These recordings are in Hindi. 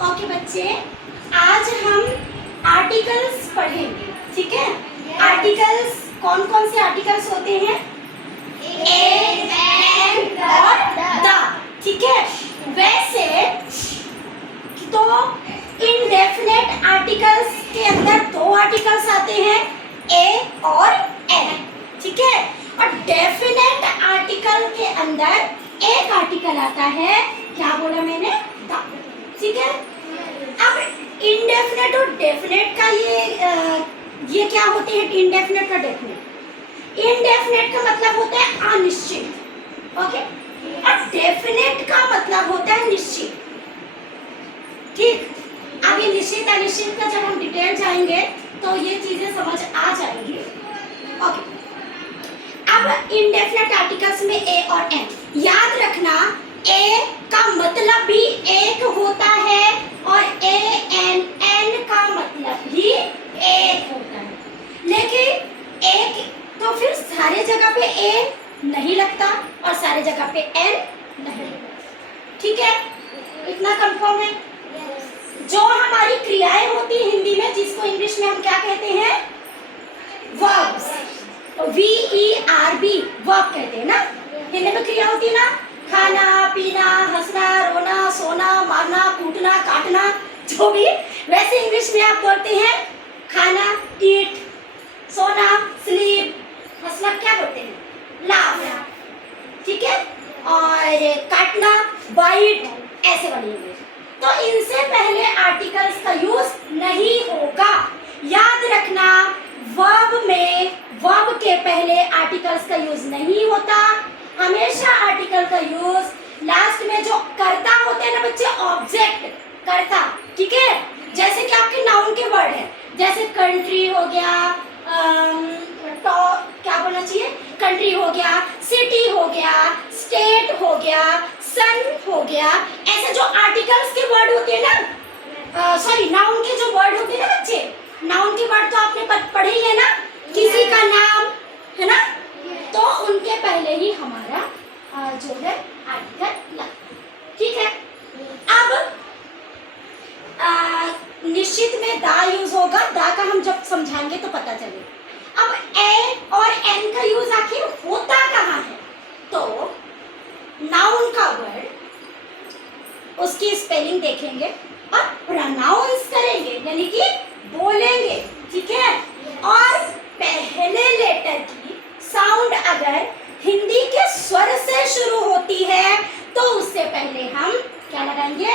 ओके बच्चे, आज हम आर्टिकल्स पढ़ेंगे, ठीक है। आर्टिकल्स कौन कौन से आर्टिकल्स होते हैं? ए, एन और द, ठीक है। वैसे तो इनडेफिनेट आर्टिकल्स के अंदर दो आर्टिकल्स आते हैं, ए और एन, ठीक है। और डेफिनेट आर्टिकल के अंदर एक आर्टिकल आता है, क्या बोला मैंने? द, ठीक है। अब इनडेफिनेट और डेफिनेट का ये क्या होते हैं? इनडेफिनेट का डेफिनेट। इनडेफिनेट का मतलब होता है अनिश्चित, ओके। और डेफिनेट का मतलब होता है निश्चित, ठीक। अब ये निश्चित अनिश्चित का जब हम डिटेल जाएंगे तो ये चीजें समझ आ जाएंगी, ओके। अब इनडेफिनेट आर्टिकल्स में ए और एन, याद रखना ए का मतलब भी एक होता है और ए एन, एन का मतलब भी एक होता है। लेकिन एक तो फिर सारे जगह पे ए नहीं लगता और सारे जगह पे एन नहीं लगता, ठीक है। इतना कंफर्म है? जो हमारी क्रियाएं होती है हिंदी में, जिसको इंग्लिश में हम क्या कहते हैं? वर्ब्स। VERB वर्ब कहते हैं ना। हिंदी में क्रिया होती है ना, खाना, पीना, हंसना, रोना, सोना, मारना, कूटना, काटना, जो भी। वैसे इंग्लिश में आप बोलते हैं खाना, ईट, सोना, स्लीप, हंसना क्या बोलते हैं? लाफ, ठीक है। और काटना, बाइट, ऐसे वाली इंग्लिश। तो इनसे पहले आर्टिकल्स का यूज नहीं होगा, याद रखना। वर्ब में वर्ब के पहले आर्टिकल्स का यूज नहीं होता, हमेशा आर्टिकल का यूज लास्ट में जो कर्ता होते हैं ना बच्चे, ऑब्जेक्ट, कर्ता, ठीक है। जैसे कि आपके नाउन के वर्ड है, जैसे कंट्री हो गया, तो क्या बोलना चाहिए? कंट्री हो गया, सिटी हो गया, स्टेट हो गया, सन हो गया। ऐसे जो आर्टिकल्स के वर्ड होते हैं ना, सॉरी नाउन के जो वर्ड होते हैं ना बच्चे, नाउन के वर्ड तो आपने पढ़े ही है ना, किसी का नाम है ना, तो उनके पहले ही हमारा जो है आर्टिकल लगता, ठीक है। अब निश्चित में दा यूज होगा, दा का हम जब समझाएंगे तो पता चलेगा। अब ए और एन का यूज आखिर होता कहाँ है? तो नाउन का वर्ड, उसकी स्पेलिंग देखेंगे और प्रोनाउंस करेंगे, यानी कि बोलेंगे, ठीक है। और पहले लेटर की साउंड अगर हिंदी के स्वर से शुरू होती है तो उससे पहले हम क्या लगाएंगे?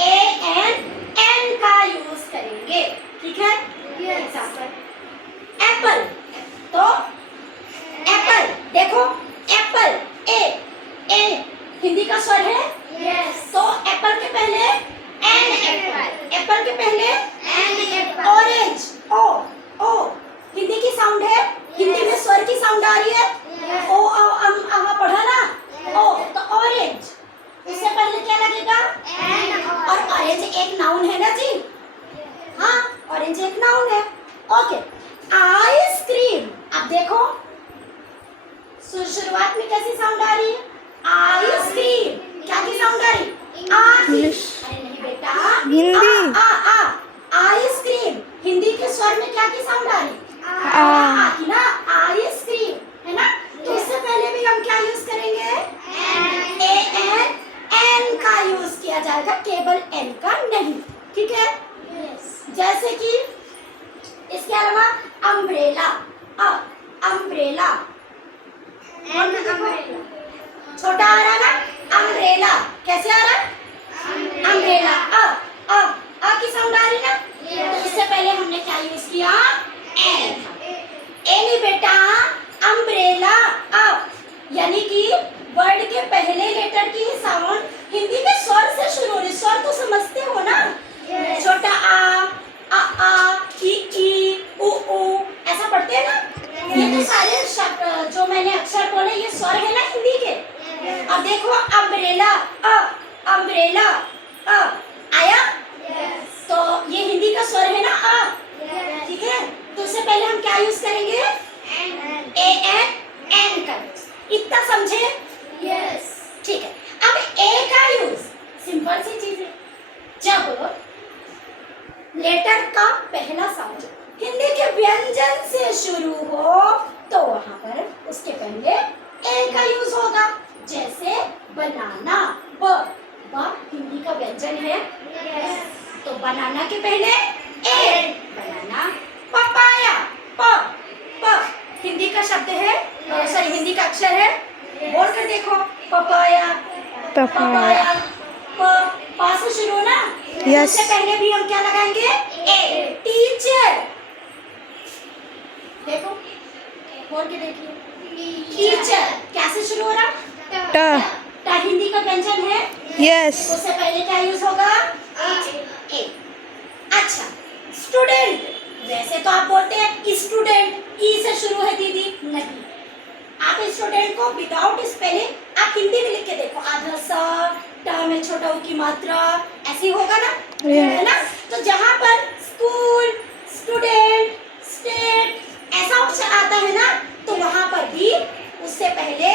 ए एन, एन का यूज करेंगे, ठीक है। एग्जांपल एप्पल, तो एप्पल, देखो एप्पल, ए हिंदी का स्वर है, यस। तो एप्पल के पहले एन एप्पल, एप्पल के पहले एन एप्पल। ऑरेंज, ओ हिंदी की साउंड है, हिंदी में स्वर की साउंड आ रही है, ओ पढ़ा ना, ओ, तो ऑरेंज, इससे पहले क्या लगेगा? एन। और ऑरेंज एक नाउन है ना जी, हाँ, ऑरेंज एक नाउन है, ओके। आइसक्रीम, अब देखो शुरुआत में कैसी साउंड आ रही है? आइसक्रीम, क्या की साउंड आ रही? इंग्लिश, अरे नहीं बेटा, हिंदी, आइसक्रीम, हिंदी के स्वर में क्या की साउंड आ रही? आ की ना, आइसक्रीम, है ना। तो इससे पहले भी हम क्या यूज करेंगे? ए एन, एन का यूज किया जाएगा, केवल एन का नहीं, ठीक है। जैसे कि इसके अलावा अम्ब्रेला, अम्ब्रेला, छोटा आ रहा ना, अम्ब्रेला, कैसे आ रहा? अम्ब्रेला, अब की साउंड आ रही ना, तो इससे पहले हमने क्या यूज किया? एन। एनी बेटा, अम्ब्रेला, यानी कि वर्ड के पहले लेटर की ही साउंड हिंदी के स्वर से शुरू हो रही। स्वर तो समझते हो ना, छोटा आ ई उ ऐसा पढ़ते हैं ना। ये तो सारे जो मैंने अक्षर बोले ये स्वर है ना हिंदी के। अब देखो अम्ब्रेला, अम्ब्रेला, आया, तो ये हिंदी का स्वर है ना, ठीक है। तो उससे पहले हम क्या यूज करेंगे? ए एन, एन का यूज, इतना समझे? यस, ठीक है। अब ए का यूज सिंपल सी चीज है, जब लेटर का पहला साउंड हिंदी के व्यंजन से शुरू हो तो वहां पर उसके पहले ए का यूज होगा। जैसे बनाना, ब हिंदी का व्यंजन है। तो बनाना के पहले ए, बनाना। पपाया, प हिंदी का शब्द है, सॉरी हिंदी का अक्षर है। बोल कर देखो, पपाया, पपाया। पा से शुरू ना, इससे पहले भी हम क्या लगाएंगे? ए। टीचर, देखो बोल के देखिए, टीचर कैसे शुरू हो रहा? ट हिंदी का व्यंजन है। यस। उससे पहले क्या यूज होगा? ए। अच्छा, स्टूडेंट, वैसे तो आप बोलते हैं स्टूडेंट, ई से शुरू है दीदी, नहीं। आप स्टूडेंट को विदाउट स्पेलिंग आप हिंदी में लिख के देखो, आधा स, ट में छोटा उ की मात्रा, ऐसे होगा ना, है ना? तो जहां पर स्कूल, स्टूडेंट, स्टेट ऐसा अक्षर आता है ना, तो वहां पर भी उससे पहले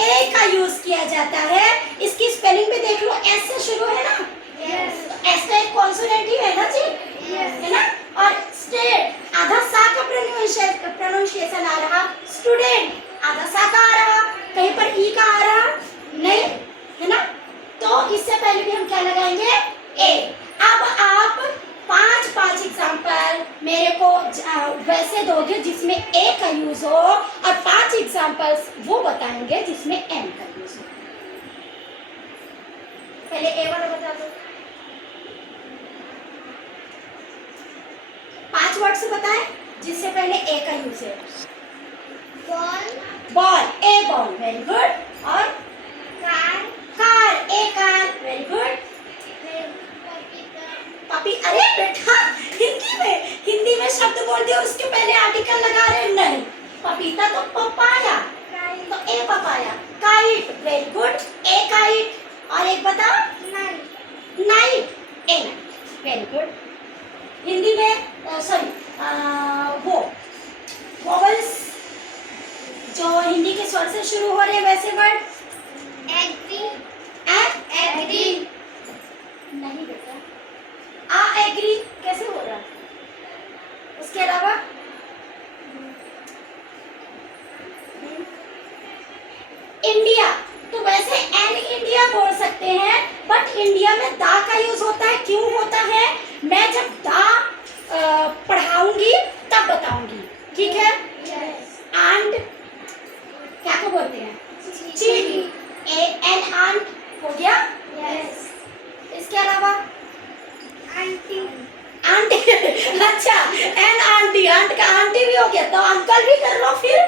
ए का यूज किया जाता है। इसकी स्पेलिंग भी देख लो, एस से शुरू है ना, तो एस का एक कॉन्सोनेंट ही है ना जी, है ना? और स्टेट, आधा सा का प्रोनाउंसिएशन आ रहा, स्टूडेंट आधा सा का आ रहा, कहीं पर ई का आ रहा नहीं, है ना? तो इससे पहले भी हम क्या लगाएंगे? ए। अब आप पांच एग्जाम्पल मेरे को वैसे दोगे जिसमें ए का यूज हो, और 5 एग्जाम्पल्स वो बताएंगे जिसमें एन का यूज हो। पहले ए वाला बता दो, 5 वर्ड से बताएं जिससे पहले ए का यूज है। बॉल, ए बॉल, वेरी गुड। और कार, कार, ए कार, वेरी गुड। पपी, अरे बेटा हिंदी में शब्द बोल दिया, उसके पहले आर्टिकल लगा रहे नहीं। पपीता तो पपाया, तो a papaya. Kite, very good, a kite. और एक बता, night, night, a night, very good. Hindi में सॉरी वो वोवेल्स जो हिंदी के स्वर से शुरू हो रहे हैं वैसे वर्ड, एग्री, एग्री नहीं बेटा, एग्री कैसे हो रहा? उसके अलावा इंडिया, तो वैसे एन इंडिया बोल सकते हैं, बट इंडिया में दा का यूज होता है। क्यों होता है? मैं जब दा पढ़ाऊंगी तब बताऊंगी, ठीक है? आंट क्या को बोलते हैं? चीटी, ए एन आंट हो गया। इसके अलावा आंटी, आंटी अच्छा, एन आंटी, आंट का आंटी भी हो गया, तो अंकल भी कर लो फिर।